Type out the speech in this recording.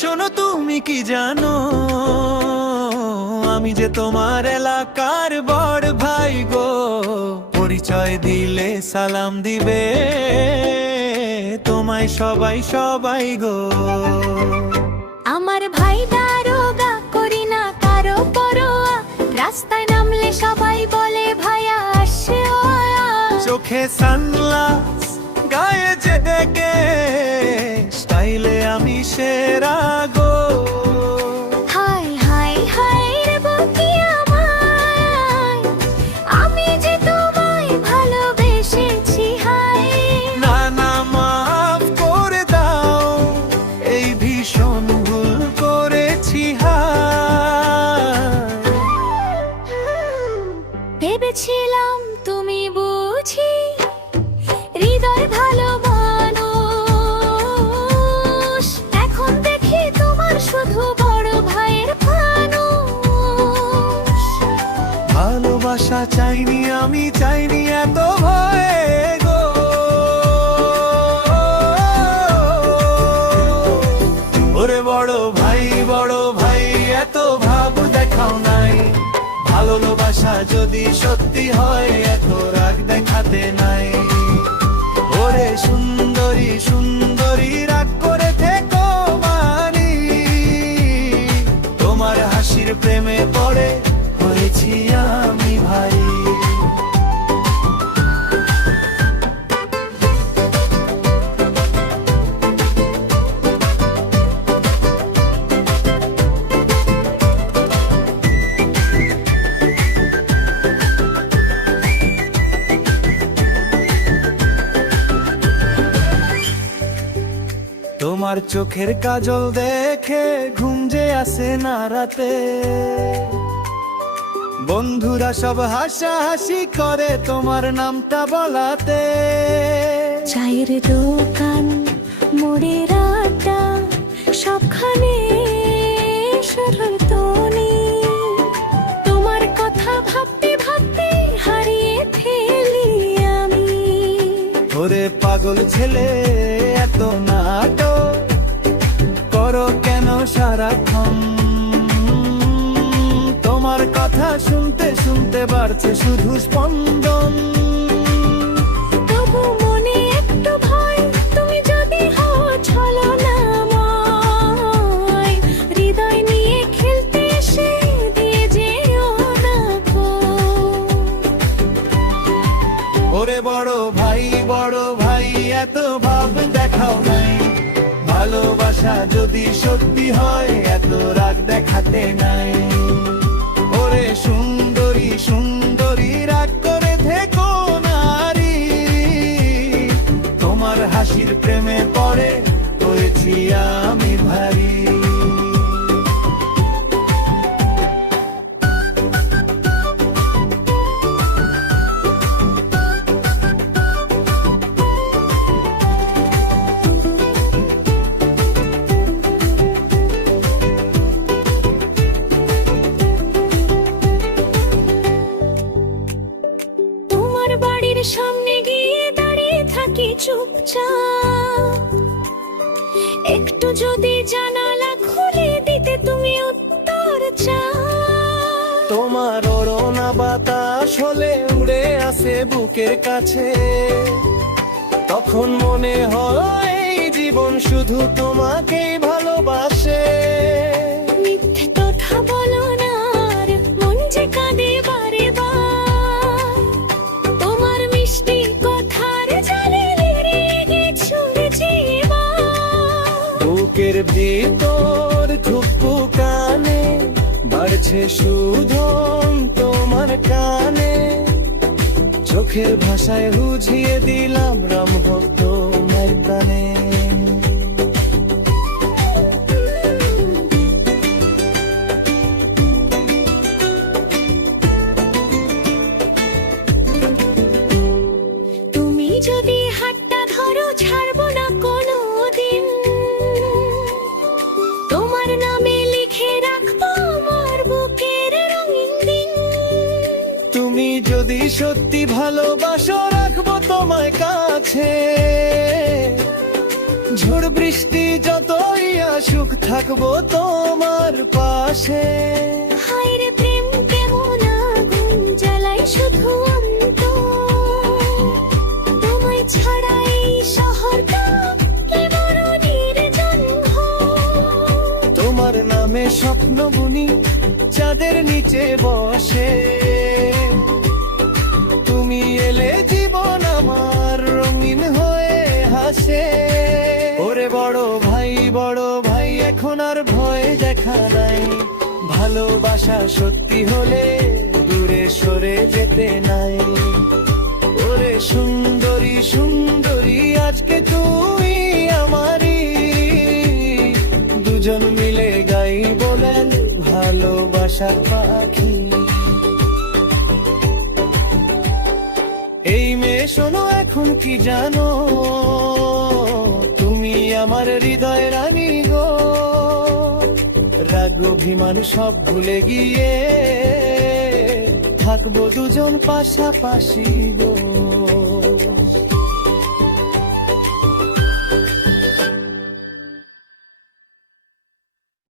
শোনো, তুমি কি জানো আমি যে তোমার এলাকার বড় ভাই গো। পরিচয় দিলে সালাম দিবে তোমায় সবাই সবাই গো। আমার ভাই দারোগা, করি না কারো পরোয়া, রাস্তায় নামলে সবাই বলে ভাইয়া আসছে ও আয়া। চোখে সানগ্লাস, গায়ে যে ডেকে, স্টাইলে আমি সেরা গো। হাই হাই হাই রে বকি আমায়, আমি যে তোমায় ভালোবেসেছি হাই। না না, মাফ করে দাও, এই ভীষণ ভুল করেছি হায়। ভেবেছিলাম তুমি বুঝি হৃদয় ভালো মানুষ, এখন দেখি তোমার শুধু বড় ভাইয়ের মানুষ। ভালোবাসা চাইনি আমি, চাইনি এত ভয়ে গো। ওরে বড় ভাই এত ভাব দেখাও নাই। ভালোবাসা যদি সত্যি হয় এত রাগ দেখাতে নাই। ওরে সুন্দরী সুন্দরী, রাগ করে থেকো মানি। তোমার হাসির প্রেমে পড়ে হয়েছি আমি ভাই। তোমার চোখের কাজল দেখে ঘুম যে আসে না রাতে। বন্ধুরা সব হাসাহাসি করে তোমার নামটা বলাতে। চায়ের দোকান, মোড়ের আড্ডা, সবখানে সরল তনি। তোমার কথা ভাবতে ভাবতে হারিয়ে ফেলি আমি। ওরে পাগল ছেলে, এত নাটক করো কেন সারাক্ষণ? তোমার কথা শুনতে শুনতে বাড়ছে শুধু স্পন্দন। তবু মনে একটু ভয়, তুমি যদি হও ছলনাময়। হৃদয় নিয়ে খেলতে এসে দিয়ে যেও না গো। ওরে বড় ভাই এত ভাব দেখাও নাই। ভালোবাসা যদি সত্যি হয় এত রাগ দেখাতে নাই। ওরে সুন্দরী সুন্দরী, রাগ করে থেকো নারী। তোমার হাসির প্রেমে পড়ে হয়েছি আমি ভারী। বাড়ির সামনে গিয়ে দাঁড়িয়ে থাকি চুপচাপ, একটু যদি জানালা খুলে দিতে তুমি উত্তর চাও। তোমার অরোনা বাতাস হলে উড়ে আসে বুকের কাছে। তখন মনে হয় এই জীবন শুধু তোমাকেই ভালোবাসে। মিথ্যে কথা বলো না আর, মন যে কাঁদে বারে বার। তোমার মিষ্টি কথার জালে লেগে ছুঁড়ে জীবন। বুকের ভিতর খুব কানে বাড়ছে শুধু তোমার কানে। চোখের ভাষায় বুঝিয়ে দিলাম রাম ভক্ত তোমার প্রাণে। তুমি যদি হাতটা ধরো ছাড়বো না কোনো দিন। তোমার নামে লিখে রাখবো আমার বুকের রঙিন দিন। তুমি যদি সত্যি ভালোবাসো রাখবো তোমায় কাছে। ঝড় বৃষ্টি যতই আসুক থাকবো তোমার পাশে। হায়রে প্রেম কেমন আগুন জ্বালাই শুধু অন্তর, তোমায় ছাড়া এই শহরটা কি বড় নির্জন ঘর। তোমার নামে স্বপ্ন বুনি চাঁদের নিচে বসে, তুমি এলে জীবন আমার রঙিন হয়ে হাসে। ওরে বড় ভাই এখন আর ভয় দেখা নাই, ভালোবাসা সত্যি হলে দূরে সরে যেতে নাই। ওরে সুন্দরী সুন্দরী আজকে তুই আমারই, দুজন মিলে গাই বলেন ভালোবাসার পাখি। এই মেয়ে শোনো এখন কি জানো, তুমি আমার হৃদয় রানী গো। রাগ অভিমান সব ভুলে গিয়ে থাকবো দুজন পাশাপাশি গো।